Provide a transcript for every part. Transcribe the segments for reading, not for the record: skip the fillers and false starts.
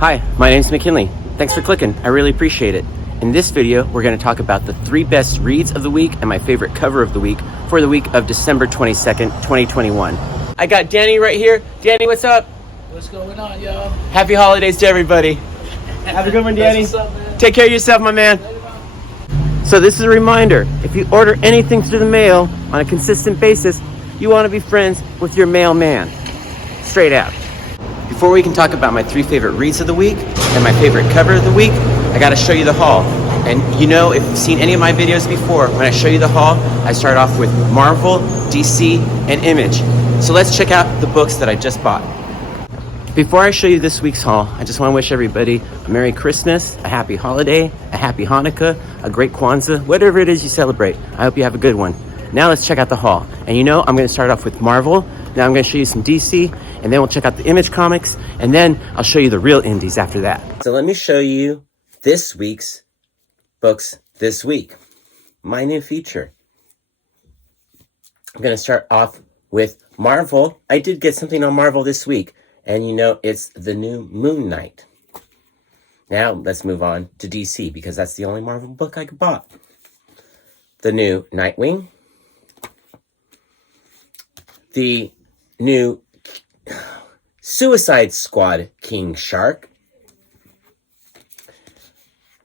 Hi, my name's McKinley. Thanks for clicking. I really appreciate it. In this video, we're going to talk about the 3 best reads of the week and my favorite cover of the week for the week of December 22nd, 2021. I got Danny right here. Danny, what's up? What's going on, y'all? Happy holidays to everybody. Have a good one, Danny. What's up, man? Take care of yourself, my man. So this is a reminder. If you order anything through the mail on a consistent basis, you want to be friends with your mailman. Straight out. Before we can talk about my 3 favorite reads of the week and my favorite cover of the week, I got to show you the haul. And you know, if you've seen any of my videos before, when I show you the haul, I start off with Marvel, DC, and Image. So let's check out the books that I just bought. Before I show you this week's haul, I just want to wish everybody a Merry Christmas, a Happy Holiday, a Happy Hanukkah, a great Kwanzaa, whatever it is you celebrate. I hope you have a good one. Now let's check out the haul. And you know, I'm going to start off with Marvel. Now I'm going to show you some DC, and then we'll check out the Image comics, and then I'll show you the real indies after that. So let me show you this week's books this week. My new feature. I'm going to start off with Marvel. I did get something on Marvel this week, and you know, it's the new Moon Knight. Now let's move on to DC, because that's the only Marvel book I bought. The new Nightwing. The new Suicide Squad King Shark.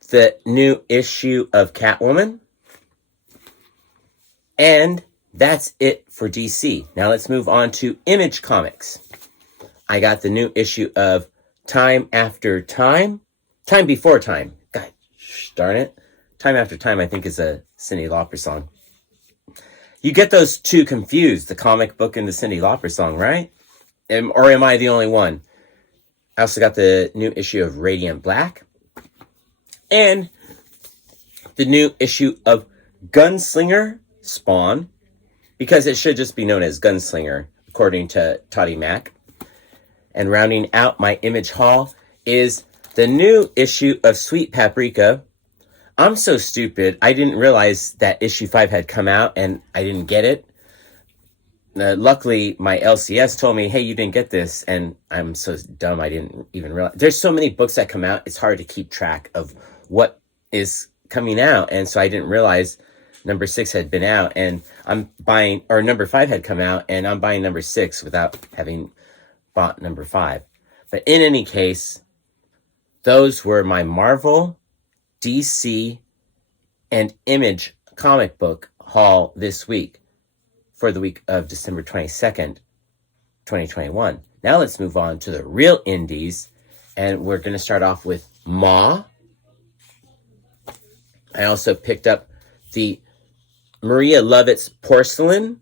The new issue of Catwoman. And that's it for DC. Now let's move on to Image Comics. I got the new issue of Time After Time. Time Before Time. God darn it. Time After Time, I think, is a Cyndi Lauper song. You get those two confused, the comic book and the Cyndi Lauper song, right? Or am I the only one? I also got the new issue of Radiant Black. And the new issue of Gunslinger Spawn. Because it should just be known as Gunslinger, according to Toddy Mac. And rounding out my Image haul is the new issue of Sweet Paprika. I'm so stupid. I didn't realize that issue 5 had come out and I didn't get it. Luckily, my LCS told me, hey, you didn't get this. And I'm so dumb, I didn't even realize. There's so many books that come out, it's hard to keep track of what is coming out. And so I didn't realize number 6 had been out. And I'm buying, or number 5 had come out, and I'm buying number 6 without having bought number 5. But in any case, those were my Marvel, DC, and Image comic book haul this week for the week of December 22nd, 2021. Now let's move on to the real indies, and we're going to start off with Ma. I also picked up the Maria Lovett's Porcelain,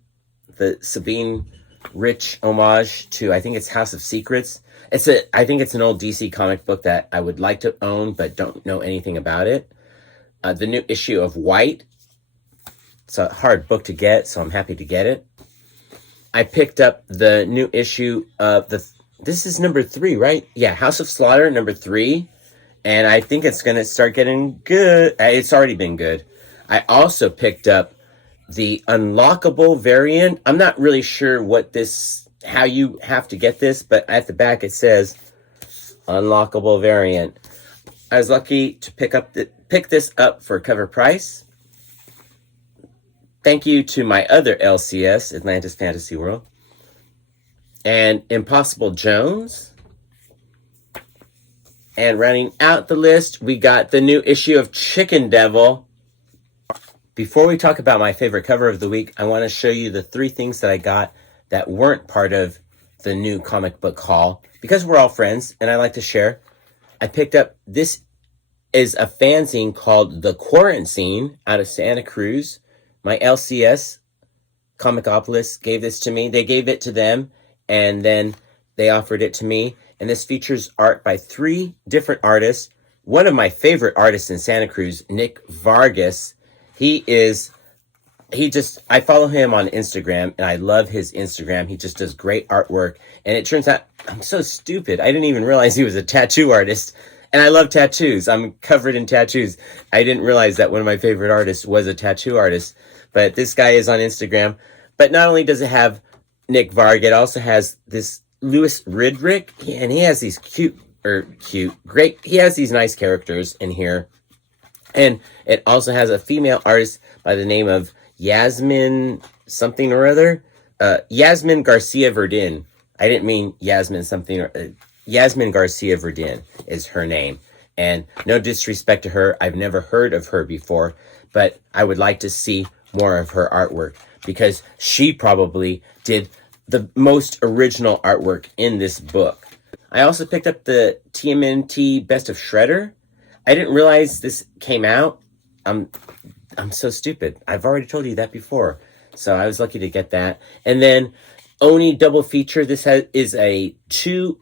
the Sabine Rich homage to, I think it's House of Secrets. I think it's an old DC comic book that I would like to own, but don't know anything about it. The new issue of White. It's a hard book to get, so I'm happy to get it. I picked up the new issue of this is number 3, right? Yeah, House of Slaughter, number 3. And I think it's going to start getting good. It's already been good. I also picked up the unlockable variant. I'm not really sure how you have to get this, but at the back it says unlockable variant. I was lucky to pick this up for cover price. Thank you to my other LCS, Atlantis Fantasy World, and Impossible Jones. And rounding out the list, we got the new issue of Chicken Devil. Before we talk about my favorite cover of the week, I want to show you the 3 things that I got that weren't part of the new comic book haul, because we're all friends and I like to share. I picked up, this is a fanzine called The Quarantine out of Santa Cruz. My LCS, Comicopolis, gave this to me. They gave it to them, and then they offered it to me. And this features art by 3 different artists. One of my favorite artists in Santa Cruz, Nick Vargas. I follow him on Instagram, and I love his Instagram. He just does great artwork. And it turns out, I'm so stupid. I didn't even realize he was a tattoo artist. And I love tattoos. I'm covered in tattoos. I didn't realize that one of my favorite artists was a tattoo artist. But this guy is on Instagram. But not only does it have Nick Varg, it also has this Louis Ridrick. And he has these cute cute. Great. He has these nice characters in here. And it also has a female artist by the name of Yasmin something or other. Yasmin Garcia Verdin. I didn't mean Yasmin something. Yasmin Garcia Verdin is her name. And no disrespect to her. I've never heard of her before. But I would like to see more of her artwork, because she probably did the most original artwork in this book. I also picked up the Tmnt Best of Shredder. I didn't realize this came out. I'm so stupid. I've already told you that before. So I was lucky to get that. And then Oni double feature. This is a 2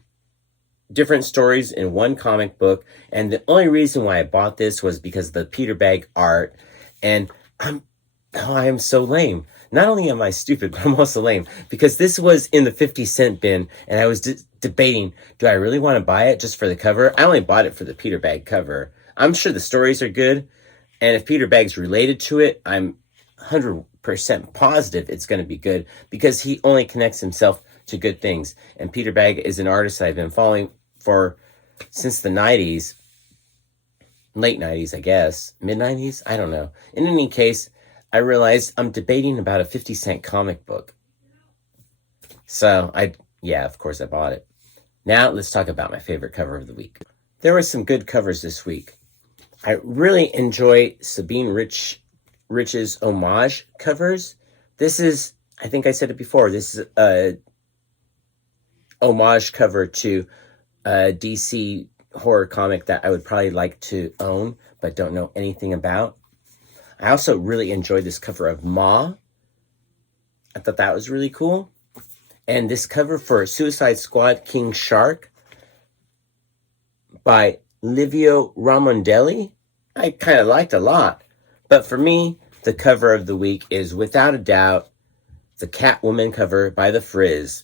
different stories in one comic book. And the only reason why I bought this was because of the Peter Bag art. And I am so lame. Not only am I stupid, but I'm also lame, because this was in the 50-cent bin, and I was debating, do I really want to buy it just for the cover? I only bought it for the Peter Bag cover. I'm sure the stories are good, and if Peter Bag's related to it, I'm 100% positive it's going to be good, because he only connects himself to good things. And Peter Bag is an artist I've been following for since the 90s, late 90s, I guess, mid-90s, I don't know. In any case, I realized I'm debating about a 50-cent comic book. So, of course I bought it. Now, let's talk about my favorite cover of the week. There were some good covers this week. I really enjoy Sabine Rich's homage covers. This is, I think I said it before, this is a homage cover to a DC horror comic that I would probably like to own, but don't know anything about. I also really enjoyed this cover of Ma. I thought that was really cool. And this cover for Suicide Squad King Shark by Livio Ramondelli, I kind of liked a lot. But for me, the cover of the week is without a doubt the Catwoman cover by The Frizz.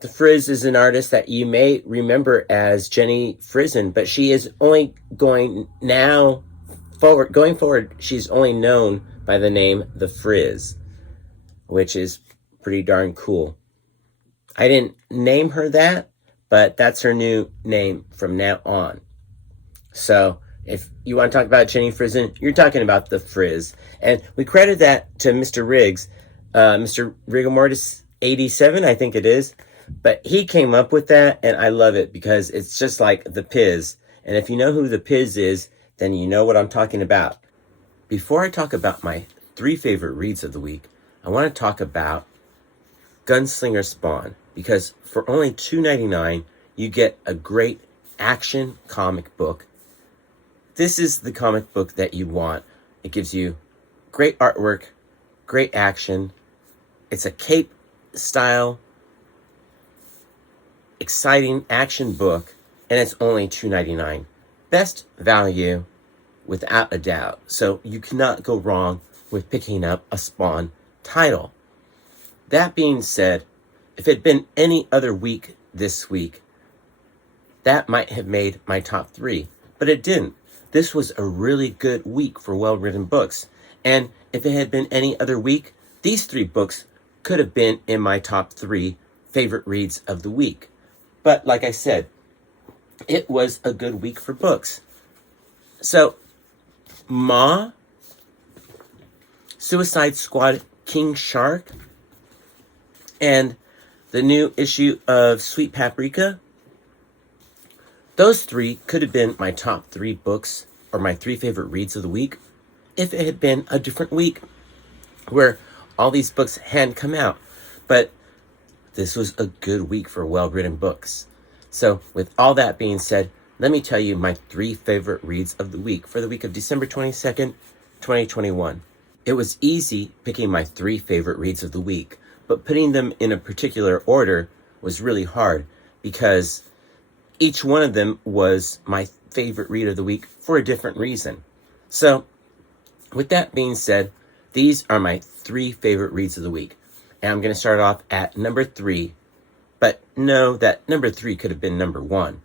The Frizz is an artist that you may remember as Jenny Frizen, but she is only going forward, she's only known by the name The Frizz, which is pretty darn cool. I didn't name her that, but that's her new name from now on. So if you want to talk about Jenny Frizen, you're talking about The Frizz. And we credit that to Mr. Riggs, Mr. Rigamortis 87, I think it is. But he came up with that, and I love it because it's just like the Piz. And if you know who the Piz is, then you know what I'm talking about. Before I talk about my 3 favorite reads of the week, I want to talk about Gunslinger Spawn, because for only $2.99, you get a great action comic book. This is the comic book that you want. It gives you great artwork, great action. It's a cape style, exciting action book, and it's only $2.99. Best value, without a doubt. So you cannot go wrong with picking up a Spawn title. That being said, if it had been any other week this week, that might have made my top 3, but it didn't. This was a really good week for well-written books. And if it had been any other week, these 3 books could have been in my top 3 favorite reads of the week. But like I said, it was a good week for books. So, Ma, Suicide Squad King Shark, and the new issue of Sweet Paprika, those 3 could have been my top 3 books, or my 3 favorite reads of the week, if it had been a different week where all these books hadn't come out. But this was a good week for well-written books. So with all that being said, let me tell you my 3 favorite reads of the week for the week of December 22nd, 2021. It was easy picking my 3 favorite reads of the week, but putting them in a particular order was really hard, because each one of them was my favorite read of the week for a different reason. So with that being said, these are my 3 favorite reads of the week. And I'm going to start off at number 3. But know that number 3 could have been number 1,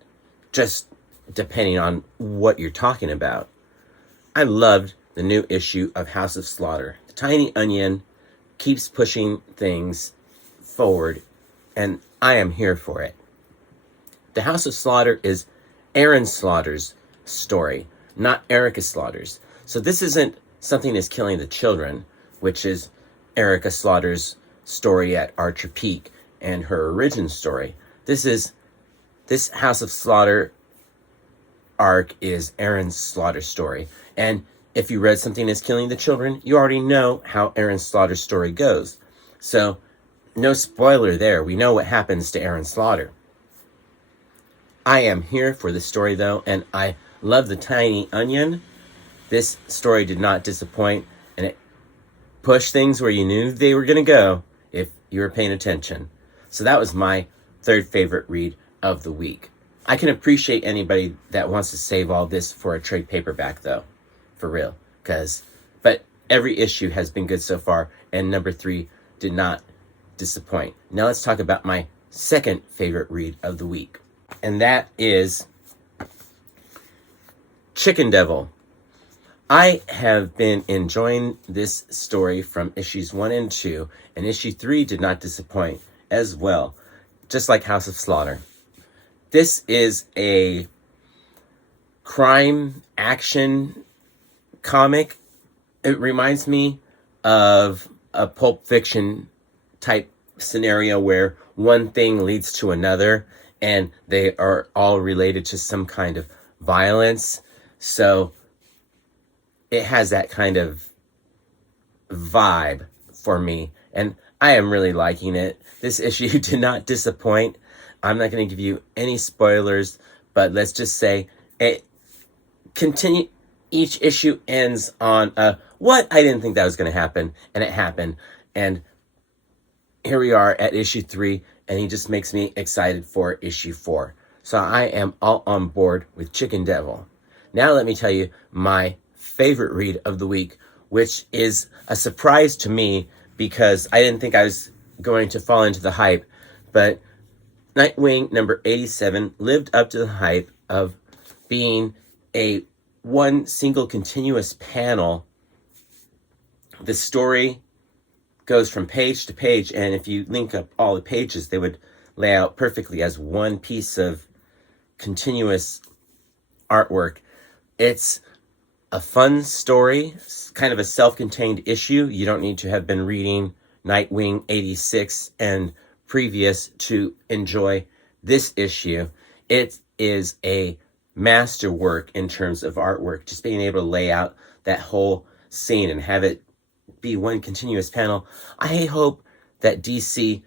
just depending on what you're talking about. I loved the new issue of House of Slaughter. The Tiny Onion keeps pushing things forward, and I am here for it. The House of Slaughter is Aaron Slaughter's story, not Erica Slaughter's. So this isn't Something is Killing the Children, which is Erica Slaughter's story at Archer Peak and her origin story. This House of Slaughter arc is Aaron Slaughter's story. And if you read Something is Killing the Children, you already know how Aaron Slaughter's story goes. So no spoiler there. We know what happens to Aaron Slaughter. I am here for the story, though, and I love The Tiny Onion. This story did not disappoint, and it pushed things where you knew they were going to go if you were paying attention. So that was my third favorite read of the week. I can appreciate anybody that wants to save all this for a trade paperback, though, for real. But every issue has been good so far, and number 3 did not disappoint. Now let's talk about my second favorite read of the week, and that is Chicken Devil. I have been enjoying this story from issues 1 and 2, and issue 3 did not disappoint as well, just like House of Slaughter. This is a crime action comic. It reminds me of a Pulp Fiction type scenario where one thing leads to another, and they are all related to some kind of violence. So it has that kind of vibe for me, and I am really liking it. This issue did not disappoint. I'm not going to give you any spoilers, but let's just say each issue ends on what? I didn't think that was going to happen, and it happened. And here we are at issue 3, and he just makes me excited for issue 4. So I am all on board with Chicken Devil. Now let me tell you my favorite read of the week, which is a surprise to me because I didn't think I was going to fall into the hype, but Nightwing number 87 lived up to the hype of being a one single continuous panel. The story goes from page to page, and if you link up all the pages, they would lay out perfectly as one piece of continuous artwork. It's a fun story, kind of a self-contained issue. You don't need to have been reading Nightwing 86 and previous to enjoy this issue. It is a masterwork in terms of artwork, just being able to lay out that whole scene and have it be one continuous panel. I hope that DC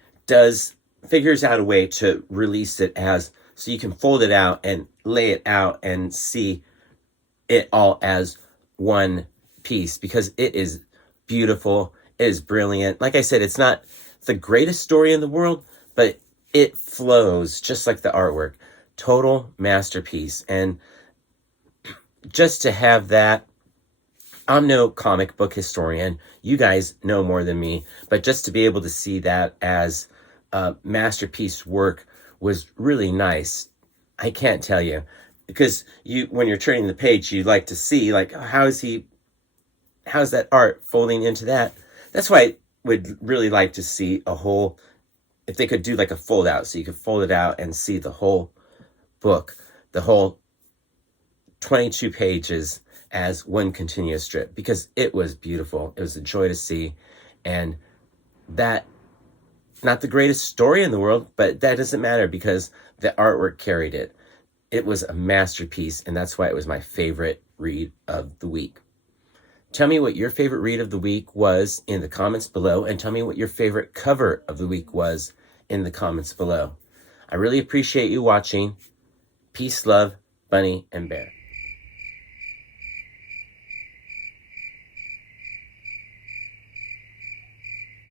figures out a way to release it so you can fold it out and lay it out and see it all as one piece, because it is beautiful. It is brilliant. Like I said, it's not the greatest story in the world, but it flows just like the artwork. Total masterpiece. And just to have that, I'm no comic book historian. You guys know more than me, but just to be able to see that as a masterpiece work was really nice. I can't tell you, because when you're turning the page, you like to see how's that art folding into that. That's why I would really like to see if they could do like a fold out, so you could fold it out and see the whole book, the whole 22 pages as one continuous strip, because it was beautiful. It was a joy to see, and that, not the greatest story in the world, but that doesn't matter because the artwork carried it. It was a masterpiece, and that's why it was my favorite read of the week. Tell me what your favorite read of the week was in the comments below, and tell me what your favorite cover of the week was in the comments below. I really appreciate you watching. Peace, love, Bunny, and Bear.